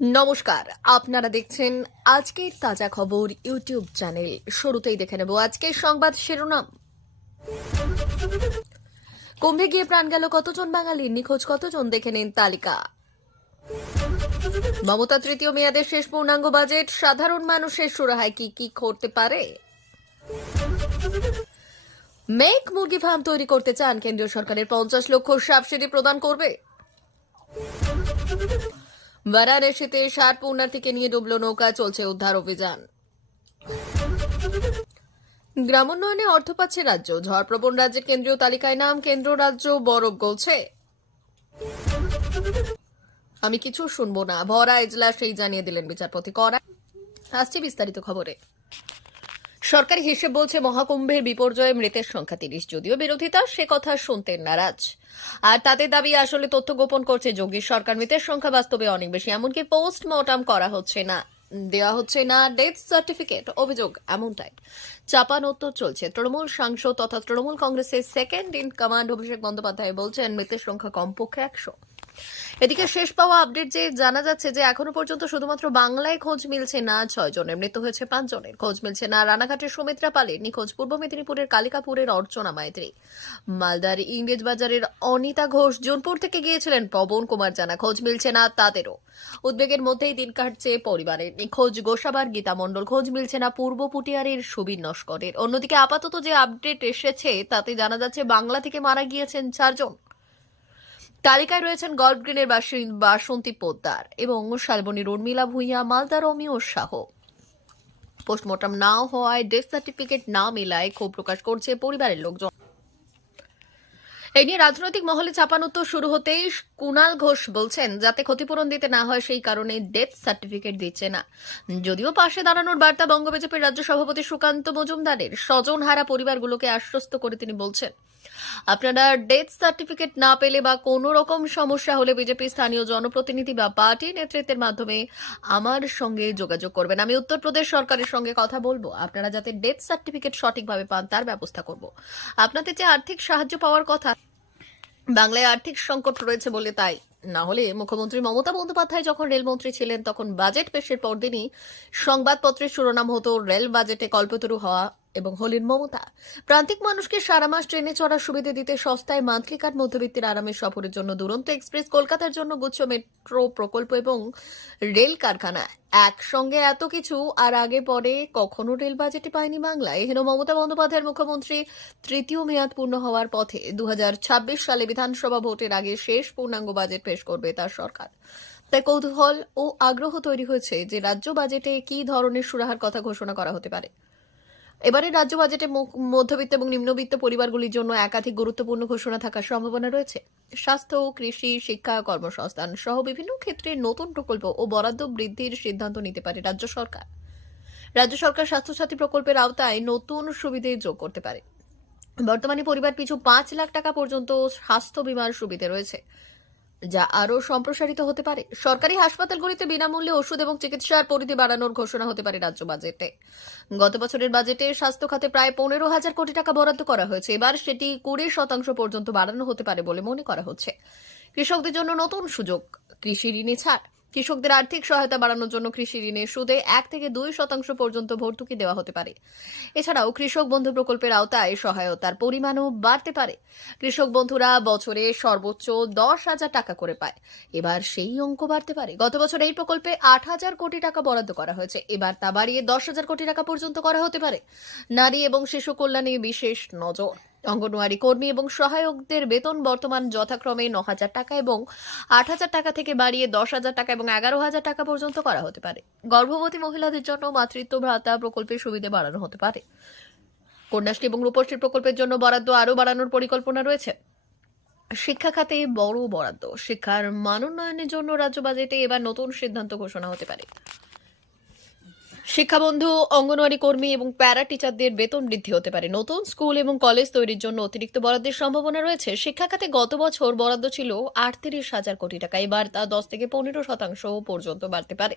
নমস্কার, আপনারা দেখছেন আজকের তাজা খবর ইউটিউব চ্যানেল। শুরুতেই দেখে নেব আজকের সংবাদ শিরোনাম। কুম্ভে গিয়ে প্রাণ গেল কতজন বাঙালি, নিখোঁজ কতজন দেখে নিন তালিকা। মমতা তৃতীয় মেয়াদের শেষ পূর্ণাঙ্গ বাজেট, সাধারণ মানুষের সুরাহায় কি কি করতে পারে। মেক মুরগি ফার্ম তৈরি করতে চান, কেন্দ্রীয় সরকারের 50 লক্ষ সাবসিডি প্রদান করবে। বারাণসীতে 60 পুণ্যার্থীকে নিয়ে ডুবল নৌকা, চলছে উদ্ধার অভিযান। গ্রামোন্নয়নে অর্থ পাচ্ছে রাজ্য, ঝড়প্রবণ রাজ্যের কেন্দ্রীয় তালিকায় নাম, কেন্দ্র রাজ্য বরফ গলছে। আমি কিছু শুনবো না, ভরা এজলাসেই জানিয়ে দিলেন বিচারপতি করা। আসছে বিস্তারিত খবরে। সরকারি হিসেব বলছে মহাকুম্ভের বিপর্যয়ে মৃতের সংখ্যা 30, যদিও বিরোধিতা সে কথা শুনতেন নারাজ। আর তাদের দাবি আসলে তথ্য গোপন করছে যোগীর সরকার। মৃতের সংখ্যা বাস্তবে অনেক বেশি, এমনকি পোস্টমর্টম করা হচ্ছে না, দেওয়া হচ্ছে না ডেথ সার্টিফিকেট। অভিযোগ এমনটাই চাপানোত্তর চলছে। তৃণমূল সাংসদ তথা তৃণমূল কংগ্রেসের second in command Abhishek Bandyopadhyay বলছেন মৃতের সংখ্যা কমপক্ষে 100। এদিকে শেষ পাওয়া আপডেট যে জানা যাচ্ছে যে এখনো পর্যন্ত শুধুমাত্র বাংলায় খোঁজ মিলছে না 6 জনের, মৃত্যু হয়েছে 5 জনের। খোঁজ মিলছে না রানাঘাটের সুমিত্রা পালের, নিখোঁজ পূর্ব মেদিনীপুরের কালিকাপুরের অর্চনা মাইত্রী, মালদার ইংরেজবাজারের অনিতা ঘোষ, জোনপুর থেকে গিয়েছিলেন পবন কুমার জানা, খোঁজ মিলছে না তাদেরও। উদ্বেগের মধ্যেই দিন কাটছে পরিবারের। নিখোঁজ গোসাবার গীতা মণ্ডল, খোঁজ মিলছে না পূর্ব পুটিয়ারের সুবীর নস্করের। অন্যদিকে আপাতত যে আপডেট এসেছে তাতে জানা যাচ্ছে বাংলা থেকে মারা গিয়েছেন 4 জন। তালিকায় রয়েছেন গল্ফ গ্রিনের বাসন্তী পোদ্দার এবং শালবনীর উর্মিলা ভূঁইয়া, মালদার অমিয় শাহ। পোস্টমর্টম না হওয়ায় ডেথ সার্টিফিকেট না মেলায় ক্ষোভ প্রকাশ করছে পরিবারের লোকজন। এই নিয়ে রাজনৈতিক মহলে চাপানোত্তর শুরু হতেই কুণাল ঘোষ বলছেন যাতে ক্ষতিপূরণ দিতে না হয় সেই কারণে ডেথ সার্টিফিকেট দিচ্ছে না। যদিও পাশে দাঁড়ানোর বার্তা বঙ্গ বিজেপির রাজ্য সভাপতি সুকান্ত মজুমদারের, স্বজনহারা পরিবারগুলোকে আশ্বস্ত করে তিনি বলছেন আপনারা ডেথ সার্টিফিকেট না পেলে বা কোনো রকম সমস্যা হলে বিজেপি স্থানীয় জনপ্রতিনিধি বা পার্টি নেতৃত্বের মাধ্যমে আমার সঙ্গে যোগাযোগ করবেন। আমি উত্তরপ্রদেশ সরকারের সঙ্গে কথা বলবো, আপনারা যাতে ডেথ সার্টিফিকেট সঠিকভাবে পান তার ব্যবস্থা করব। আপনাদের যে আর্থিক সাহায্য পাওয়ার কথা, বাংলায় আর্থিক সংকট রয়েছে বলে তাই না হলে মুখ্যমন্ত্রী মমতা বন্দ্যোপাধ্যায় যখন রেলমন্ত্রী ছিলেন তখন বাজেট পেশের পরদিনই সংবাদপত্রের শিরোনাম হতো রেল বাজেটে কল্পতরু হওয়া এবং হলেন মমতা। প্রান্তিক মানুষকে সারা মাস ট্রেনে চড়ার সুবিধা দিতে সস্তায় মান্থলি কার্ড, মধ্যবিত্তের আরামের সফরের জন্য দুরন্ত এক্সপ্রেস, কলকাতার জন্য গুচ্ছ মেট্রো প্রকল্প এবং রেল কারখানা, একসঙ্গে এত কিছু আর আগে পরে কখনো রেল বাজেটে পায়নি বাংলা। এহেন মমতা বন্দ্যোপাধ্যায়ের মুখ্যমন্ত্রী তৃতীয় মেয়াদ পূর্ণ হওয়ার পথে 2026 সালে বিধানসভা ভোটের আগে শেষ পূর্ণাঙ্গ বাজেট পেশ করবে তার সরকার। তাই কৌতূহল ও আগ্রহ তৈরি হয়েছে যে রাজ্য বাজেটে কি ধরনের সুরাহার কথা ঘোষণা করা হতে পারে। এবারে রাজ্য বাজেটে মধ্যবিত্ত এবং নিম্নবিত্ত পরিবারগুলির জন্য একাধিক গুরুত্বপূর্ণ ঘোষণা থাকার সম্ভাবনা রয়েছে। স্বাস্থ্য, কৃষি, শিক্ষা, কর্মসংস্থান সহ বিভিন্ন ক্ষেত্রে নতুন প্রকল্প ও বরাদ্দ বৃদ্ধির সিদ্ধান্ত নিতে পারে রাজ্য সরকার। রাজ্য সরকার স্বাস্থ্যসাথী প্রকল্পের আওতায় নতুন সুবিধে যোগ করতে পারে। বর্তমানে পরিবার পিছু 5 লাখ টাকা পর্যন্ত স্বাস্থ্য বীমার সুবিধা রয়েছে, যা আরও সম্প্রসারিত হতে পারে। সরকারি হাসপাতালগুলিতে বিনামূল্যে ওষুধ এবং চিকিৎসার পরিধি বাড়ানোর ঘোষণা হতে পারে রাজ্য বাজেটে। গত বছরের বাজেটে স্বাস্থ্য খাতে প্রায় 15,000 কোটি টাকা বরাদ্দ করা হয়েছে, এবার সেটি 20% পর্যন্ত বাড়ানো হতে পারে বলে মনে করা হচ্ছে। কৃষকদের জন্য নতুন সুযোগ, কৃষি ঋণে ছাড়। কৃষকদের আর্থিক সহায়তা বাড়ানোর জন্য কৃষি ঋণের সুদে 1 থেকে 2% পর্যন্ত ভর্তুকি দেওয়া হতে পারে। এছাড়াও কৃষক বন্ধু প্রকল্পের আওতায় সহায়তার পরিমাণও বাড়তে পারে। কৃষক বন্ধুরা বছরে সর্বোচ্চ 10,000 টাকা করে পায়, এবার সেই অঙ্ক বাড়তে পারে। গত বছর এই প্রকল্পে 8,000 কোটি টাকা বরাদ্দ করা হয়েছে, এবার তা বাড়িয়ে 10,000 কোটি টাকা পর্যন্ত করা হতে পারে। নারী এবং শিশু কল্যাণে বিশেষ নজর। অঙ্গনওয়াড়ি কর্মী এবং সহায়কদের বেতন বর্তমান যথাক্রমে 9,000 টাকা এবং 8,000 টাকা থেকে বাড়িয়ে 10,000 টাকা এবং 11,000 টাকা পর্যন্ত করা হতে পারে। গর্ভবতী মহিলাদের জন্য মাতৃত্ব ভাতা প্রকল্পের সুবিধা বাড়ানো হতে পারে। কন্যাশ্রী এবং রূপশ্রী প্রকল্পের জন্য বরাদ্দ আরও বাড়ানোর পরিকল্পনা রয়েছে। শিক্ষা খাতে বড় বরাদ্দ, শিক্ষার মানোন্নয়নের জন্য রাজ্য বাজেটে এবার নতুন সিদ্ধান্ত ঘোষণা হতে পারে। শিক্ষাবন্ধু, অঙ্গনওয়াড়ি কর্মী এবং প্যারা টিচারদের বেতন বৃদ্ধি হতে পারে। নতুন স্কুল এবং কলেজ তৈরির জন্য অতিরিক্ত বরাদ্দের সম্ভাবনা রয়েছে। শিক্ষা খাতে গত বছর বরাদ্দ ছিল 38,000 কোটি টাকা, এবার তা 10 থেকে 15% পর্যন্ত বাড়তে পারে।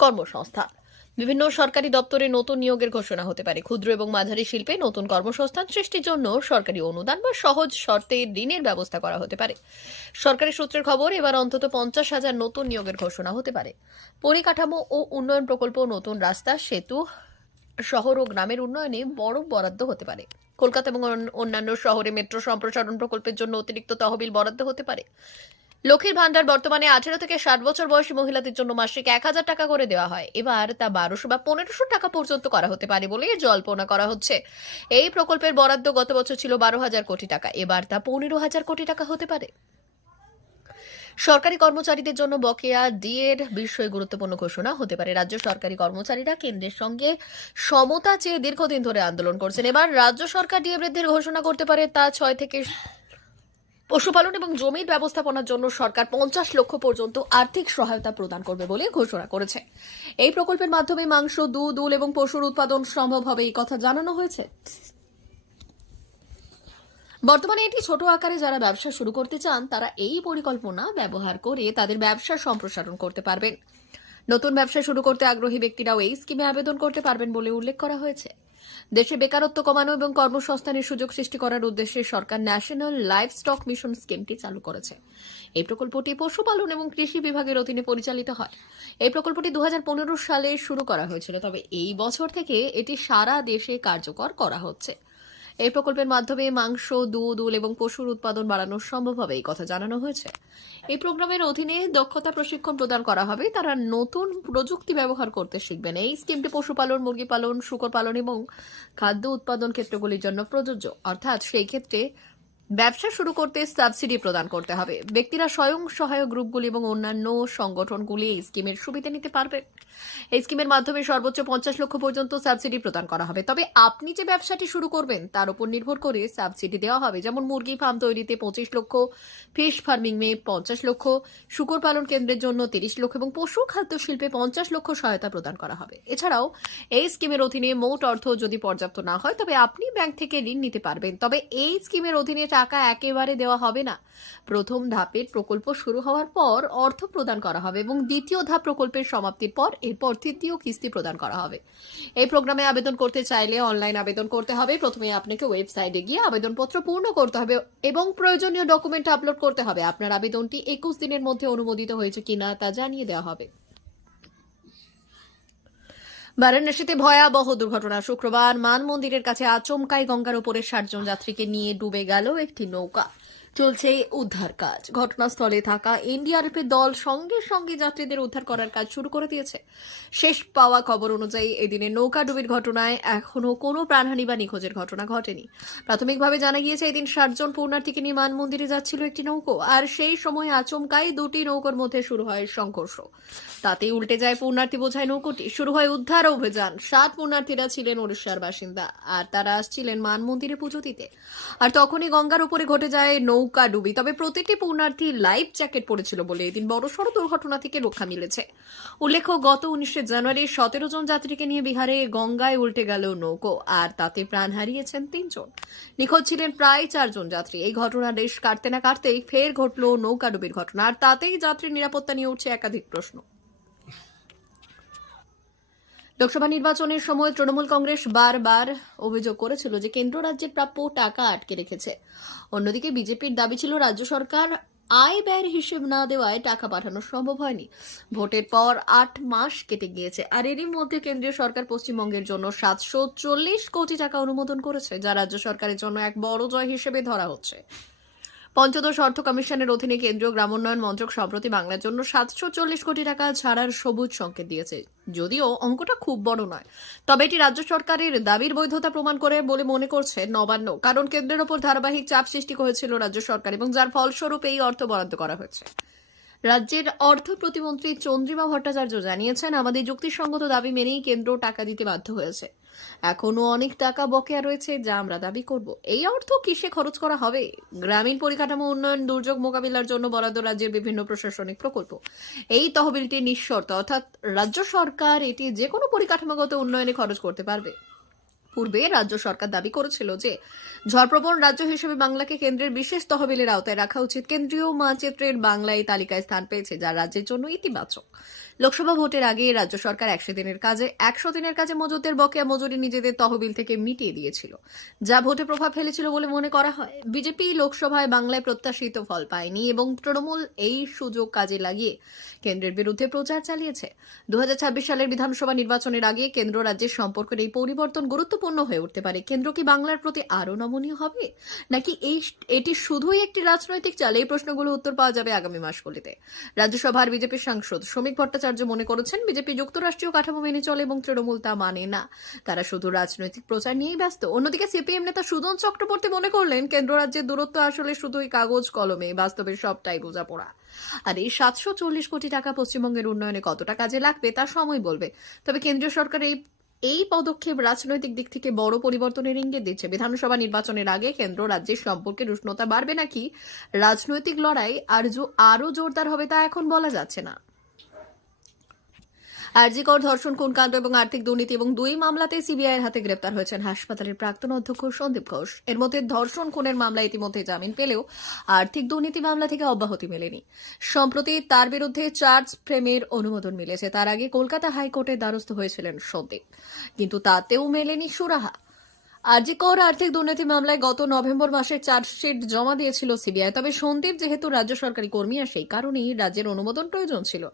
কর্মসংস্থান, বিভিন্ন সরকারি দপ্তরে নতুন নিয়োগের ঘোষণা হতে পারে। ক্ষুদ্র এবং মাঝারি শিল্পে নতুন কর্মসংস্থান সৃষ্টির জন্য সরকারি অনুদান বা সহজ শর্তে ঋণের ব্যবস্থা করা হতে পারে। সরকারি সূত্রের খবর, এবার অন্তত 50,000 নতুন নিয়োগের ঘোষণা হতে পারে। পরিকাঠামো ও উন্নয়ন প্রকল্প, নতুন রাস্তা, সেতু, শহর ও গ্রামের উন্নয়নে বড় বরাদ্দ হতে পারে। কলকাতা এবং অন্যান্য শহরে মেট্রো সম্প্রসারণ প্রকল্পের জন্য অতিরিক্ত তহবিল বরাদ্দ হতে পারে। লক্ষ্মীর ভান্ডার বর্তমানে 18 থেকে 60 বছর বয়সী মহিলাদের জন্য মাসিক 1,000 টাকা করে দেওয়া হয়। এবার তা 1200 বা 1500 টাকা পর্যন্ত করা হতে পারে বলে জল্পনা করা হচ্ছে। এই প্রকল্পের বরাদ্দ গত বছর ছিল 12,000 কোটি টাকা, এবার তা 15,000 কোটি টাকা হতে পারে। সরকারি কর্মচারীদের জন্য বকেয়া ডিএর বিষয়ে গুরুত্বপূর্ণ ঘোষণা হতে পারে। রাজ্য সরকারি কর্মচারীরা কেন্দ্রের সঙ্গে সমতা চেয়ে দীর্ঘদিন ধরে আন্দোলন করছেন। এবার রাজ্য সরকার ডিএ বৃদ্ধির ঘোষণা করতে পারে। তা 6 থেকে পশুপালন এবং জমির ব্যবস্থাপনার জন্য সরকার 50 লক্ষ পর্যন্ত আর্থিক সহায়তা প্রদান করবে বলে ঘোষণা করেছে। এই প্রকল্পের মাধ্যমে মাংস, দুধ, উল এবং পশুর উৎপাদন সম্ভব হবে, এই কথা জানানো হয়েছে। বর্তমানে এটি ছোট আকারে যারা ব্যবসা শুরু করতে চান তারা এই পরিকল্পনা ব্যবহার করে তাদের ব্যবসা সম্প্রসারণ করতে পারবেন। নতুন ব্যবসা শুরু করতে আগ্রহী ব্যক্তিরাও এই স্কিমে আবেদন করতে পারবেন বলে উল্লেখ করা হয়েছে। দেশে বেকারত্ব কমানো এবং কর্মসংস্থানের সুযোগ সৃষ্টি করার উদ্দেশ্যে সরকার ন্যাশনাল লাইভ স্টক মিশন স্কিমটি চালু করেছে। এই প্রকল্পটি পশুপালন এবং কৃষি বিভাগের অধীনে পরিচালিত হয়। এই প্রকল্পটি 2015 সালে শুরু করা হয়েছিল, তবে এই বছর থেকে এটি সারা দেশে কার্যকর করা হচ্ছে। এই প্রকল্পের মাধ্যমে মাংস, দুধ, উল এবং পশুর উৎপাদন বাড়ানো সম্ভব হবে, এই কথা জানানো হয়েছে। এই প্রোগ্রামের অধীনে দক্ষতা প্রশিক্ষণ প্রদান করা হবে, তারা নতুন প্রযুক্তি ব্যবহার করতে শিখবেন। এই স্কিমটি পশুপালন, মুরগি পালন, শূকর পালন এবং খাদ্য উৎপাদন ক্ষেত্রগুলির জন্য প্রযোজ্য, অর্থাৎ সেই ক্ষেত্রে ব্যবসা শুরু করতে সাবসিডি প্রদান করতে হবে। ব্যক্তিরা স্বয়ং সহায়ক গ্রুপগুলি এবং অন্যান্য সংগঠনগুলি এই স্কিমের সুবিধা নিতে পারবে। এই স্কিমের মাধ্যমে সর্বোচ্চ 50 লক্ষ পর্যন্ত সাবসিডি প্রদান করা হবে। তবে আপনি যে ব্যবসাটি শুরু করবেন তার উপর নির্ভর করে সাবসিডি দেওয়া হবে। যেমন মুরগি ফার্ম তৈরিতে 25 লক্ষ, ফিশ ফার্মিং এ 50 লক্ষ, শূকর পালন কেন্দ্রের জন্য 30 লক্ষ এবং পশু খাদ্য শিল্পে 50 লক্ষ সহায়তা প্রদান করা হবে। এছাড়াও এই স্কিমের অধীনে মোট অর্থ যদি পর্যাপ্ত না হয় তবে আপনি ব্যাংক থেকে ঋণ নিতে পারবেন। তবে এই স্কিমের অধীনে টাকা একেবারে দেওয়া হবে না। প্রথম ধাপের প্রকল্প শুরু হওয়ার পর অর্থ প্রদান করা হবে এবং দ্বিতীয় ধাপ প্রকল্পের সমাপ্তির পর এরপর তৃতীয় কিস্তি প্রদান করা হবে। এই প্রোগ্রামে আবেদন করতে চাইলে অনলাইন আবেদন করতে হবে। প্রথমে আপনাকে ওয়েবসাইটে গিয়ে আবেদনপত্র পূর্ণ করতে হবে এবং প্রয়োজনীয় ডকুমেন্ট আপলোড করতে হবে। আপনার আবেদনটি 21 দিনের মধ্যে অনুমোদিত হয়েছে কিনা তা জানিয়ে দেওয়া হবে। বারাণসীতে ভয়াবহ দুর্ঘটনা। শুক্রবার মান মন্দিরের কাছে আচমকাই গঙ্গার উপরে 60 জন যাত্রীকে নিয়ে ডুবে গেল একটি নৌকা। চলছে উদ্ধার কাজ। ঘটনাস্থলে থাকা এনডিআরএফের দল সঙ্গে সঙ্গে যাত্রীদের উদ্ধার করার কাজ শুরু করে দিয়েছে। শেষ পাওয়া খবর অনুযায়ী এদিনের নৌকা ডুবির ঘটনায় এখনো কোনো প্রাণহানি বা নিখোঁজের ঘটনা ঘটেনি। প্রাথমিকভাবে জানা গিয়েছে এদিন 60 জন পুণ্যার্থীকে নিয়ে মান মন্দিরে যাচ্ছিল একটি নৌকো, আর সেই সময় আচমকাই দুটি নৌকার মধ্যে শুরু হয় সংঘর্ষ। তাতেই উল্টে যায় পুণ্যার্থী বোঝায় নৌকোটি। শুরু হয় উদ্ধার অভিযান। 7 পুণ্যার্থীরা ছিলেন ওড়িশার বাসিন্দা, আর তারা আসছিলেন মান মন্দিরে পুজো দিতে। আর তখনই গঙ্গার উপরে ঘটে যায় নৌকা ডুবি। তবে প্রতিটি পুণ্যার্থী লাইফ জ্যাকেট পরেছিল বলে এদিন বড়সড় দুর্ঘটনা থেকে রক্ষা মিলেছে। উল্লেখ্য, গত 19 জানুয়ারি 17 জন যাত্রীকে নিয়ে বিহারে গঙ্গায় উল্টে গেল নৌকো, আর তাতে প্রাণ হারিয়েছেন 3 জন। নিখোঁজ ছিলেন প্রায় 4 জন যাত্রী। এই ঘটনা রেশ কাটতে না কাটতেই ফের ঘটল নৌকা ডুবির ঘটনা, আর তাতেই যাত্রীর নিরাপত্তা নিয়ে উঠছে একাধিক প্রশ্ন। লোকসভা নির্বাচনের সময় তৃণমূল কংগ্রেস বারবার অভিযোগ করেছিল যে কেন্দ্র রাজ্যের প্রাপ্য টাকা আটকে রেখেছে। অন্যদিকে বিজেপির দাবি ছিল রাজ্য সরকার আয় ব্যয়ের হিসেব না দেওয়ায় টাকা পাঠানো সম্ভব হয়নি। ভোটের পর 8 মাস কেটে গিয়েছে, আর এরই মধ্যে কেন্দ্রীয় সরকার পশ্চিমবঙ্গের জন্য 740 কোটি টাকা অনুমোদন করেছে, যা রাজ্য সরকারের জন্য এক বড় জয় হিসেবে ধরা হচ্ছে। পঞ্চদশ অর্থ কমিশনের অধীনে কেন্দ্রীয় গ্রামোন্নয়ন মন্ত্রক সম্প্রতি বাংলার জন্য 740 কোটি টাকা ছাড়ার সবুজ সংকেত দিয়েছে। যদিও অঙ্কটা খুব বড় নয়, তবে এটি রাজ্য সরকারের দাবির বৈধতা প্রমাণ করে বলে মনে করছে নবান্ন। কারণ কেন্দ্রের ওপর ধারাবাহিক চাপ সৃষ্টি হয়েছিল রাজ্য সরকার, এবং যার ফলস্বরূপ এই অর্থ বরাদ্দ করা হয়েছে। রাজ্যের অর্থ প্রতিমন্ত্রী চন্দ্রিমা ভট্টাচার্য জানিয়েছেন, আমাদের যুক্তিসঙ্গত দাবি মেনেই কেন্দ্র টাকা দিতে বাধ্য হয়েছে। এখনো অনেক টাকা বকেয়া রয়েছে, যা আমরা দাবি করব। এই অর্থ কিসে খরচ করা হবে? গ্রামীণ পরিকাঠামো উন্নয়ন, দুর্যোগ মোকাবিলার জন্য বরাদ্দ, রাজ্যের বিভিন্ন প্রশাসনিক প্রকল্প। এই তহবিলটি নিঃশর্ত, অর্থাৎ রাজ্য সরকার এটি যে কোনো পরিকাঠামোগত উন্নয়নে খরচ করতে পারবে। পূর্বে রাজ্য সরকার দাবি করেছিল যে ঝড়প্রবণ রাজ্য হিসেবে বাংলাকে কেন্দ্রের বিশেষ তহবিলের আওতায় রাখা উচিত। কেন্দ্রীয় মানচিত্রের বাংলা এই তালিকায় স্থান পেয়েছে, যা রাজ্যের জন্য ইতিবাচক। লোকসভা ভোটের আগে রাজ্য সরকার 100 দিনের কাজে মজুরদের বকেয়া মজুরি নিজেদের তহবিল থেকে মিটিয়ে দিয়েছিল, যা ভোটে প্রভাব ফেলেছিল বলে মনে করা হয়। বিজেপি লোকসভায় বাংলায় প্রত্যাশিত ফল পায়নি এবং তৃণমূল এই সুযোগ কাজে লাগিয়ে কেন্দ্রের বিরুদ্ধে প্রচার চালিয়েছে। 2026 সালের বিধানসভা নির্বাচনের আগে কেন্দ্র রাজ্যের সম্পর্কের এই পরিবর্তন গুরুত্বপূর্ণ হয়ে উঠতে পারে। কেন্দ্র কি বাংলার প্রতি আরও নমনীয় হবে, নাকি এটি শুধুই একটি রাজনৈতিক চাল? এই প্রশ্নগুলো উত্তর পাওয়া যাবে আগামী মাসগুলিতে। রাজ্যসভার বিজেপির সাংসদ শ্রমিক ভট্টাচার্য মনে করেছেন, বিজেপি যুক্তরাষ্ট্রীয় কাঠামো মেনে চলে এবং তৃণমূল তা মানে না। তারা শুধু রাজনৈতিক প্রচার নিয়েই ব্যস্ত। অন্যদিকে সিপিএম নেতা সুজন চক্রবর্তী মনে করলেন, কেন্দ্র রাজ্যের দূরত্ব আসলে শুধুই কাগজ কলমে, বাস্তবে সবটাই বোঝাপড়া। আর এই 740 কোটি টাকা পশ্চিমবঙ্গের উন্নয়নে কতটা কাজে লাগবে তা সময় বলবে। তবে কেন্দ্রীয় সরকার এই পদক্ষেপ রাজনৈতিক দিক থেকে বড় পরিবর্তনের ইঙ্গিত দিচ্ছে। বিধানসভা নির্বাচনের আগে কেন্দ্র রাজ্যের সম্পর্কের উষ্ণতা বাড়বে নাকি রাজনৈতিক লড়াই আরো জোরদার হবে তা এখন বলা যাচ্ছে না। আরজি কর ধর্ষণ খুন কাণ্ড এবং আর্থিক দুর্নীতি এবং 2 মামলাতে সিবিআইয়ের হাতে গ্রেপ্তার হয়েছেন হাসপাতালের প্রাক্তন অধ্যক্ষ সন্দীপ ঘোষ। এর মধ্যে ধর্ষণ খুনের মামলায় ইতিমধ্যে জামিন পেলেও আর্থিক দুর্নীতি মামলা থেকে অব্যাহতি মেলেনি। সম্প্রতি তার বিরুদ্ধে চার্জ ফ্রেমের অনুমোদন মিলেছে। তার আগে কলকাতা হাইকোর্টের দ্বারস্থ হয়েছিলেন সন্দীপ, কিন্তু তাতেও মেলেনি সুরাহা। আরজি কর আর্থিক দুর্নীতি মামলায় গত নভেম্বর মাসে চার্জশিট জমা দিয়েছিল সিবিআই। তবে সন্দীপ যেহেতু রাজ্য সরকারি কর্মী, আর সেই কারণেই রাজ্যের অনুমোদন প্রয়োজন ছিল।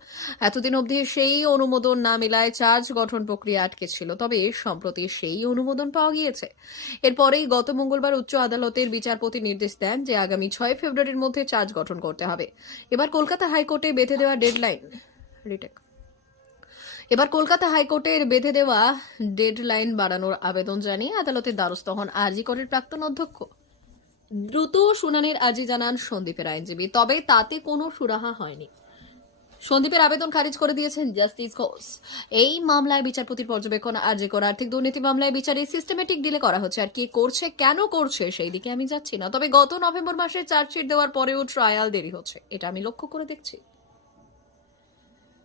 এতদিন অবধি সেই অনুমোদন না মেলায় চার্জ গঠন প্রক্রিয়া আটকে ছিল। তবে সম্প্রতি সেই অনুমোদন পাওয়া গিয়েছে। এরপরেই গত মঙ্গলবার উচ্চ আদালতের বিচারপতি নির্দেশ দেন যে আগামী 6 ফেব্রুয়ারির মধ্যে চার্জ গঠন করতে হবে। এবার কলকাতা হাইকোর্টে বেঁধে দেওয়া ডেডলাইন বাড়ানোর আবেদন জানিয়ে আদালতের দ্বারস্থ হন আরজি করের প্রাক্তন অধ্যক্ষ। দ্রুত শুনানির আর্জি জানান সন্দীপের আইনজীবী, তবে তাতে কোনো সুরাহা হয়নি। সন্দীপের আবেদন খারিজ করে দিয়েছেন জাস্টিস ঘোষ। এই মামলায় বিচারপতির পর্যবেক্ষণ আরজি কর আর্থিক দুর্নীতি মামলায় বিচারে সিস্টেমেটিক ডিলে করা হচ্ছে। আর কে করছে, কেন করছে, সেই দিকে আমি যাচ্ছি না। তবে গত নভেম্বর মাসে চার্জশিট দেওয়ার পরেও ট্রায়াল দেরি হচ্ছে, এটা আমি লক্ষ্য করে দেখছি।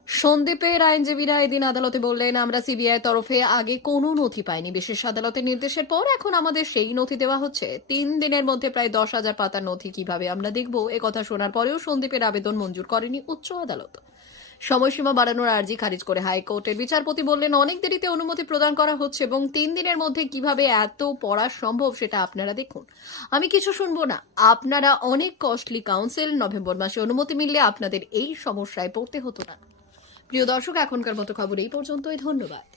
সন্দীপের আইনজীবীরা এদিন আদালতে বললেন, আমরা সিবিআই তরফে আগে কোনো নথি পাইনি। বিশেষ আদালতের নির্দেশের পর এখন আমাদের সেই নথি দেওয়া হচ্ছে। 3 দিনের মধ্যে প্রায় 10,000 পাতার নথি কিভাবে আমরা দেখব? একথা শোনার পরেও সন্দীপের আবেদন মঞ্জুর করেনি উচ্চ আদালত। সময়সীমা বাড়ানোর আর্জি খারিজ করে হাইকোর্টের বিচারপতি বললেন, অনেক দেরিতে অনুমতি প্রদান করা হচ্ছে এবং 3 দিনের মধ্যে কিভাবে এত পড়া সম্ভব সেটা আপনারা দেখুন। আমি কিছু শুনবো না। আপনারা অনেক কস্টলি কাউন্সিল। নভেম্বর মাসে অনুমতি মিললে আপনাদের এই সমস্যায় পড়তে হতো না। প্রিয় দর্শক, এখনকার মতো খবর এই পর্যন্তই। ধন্যবাদ।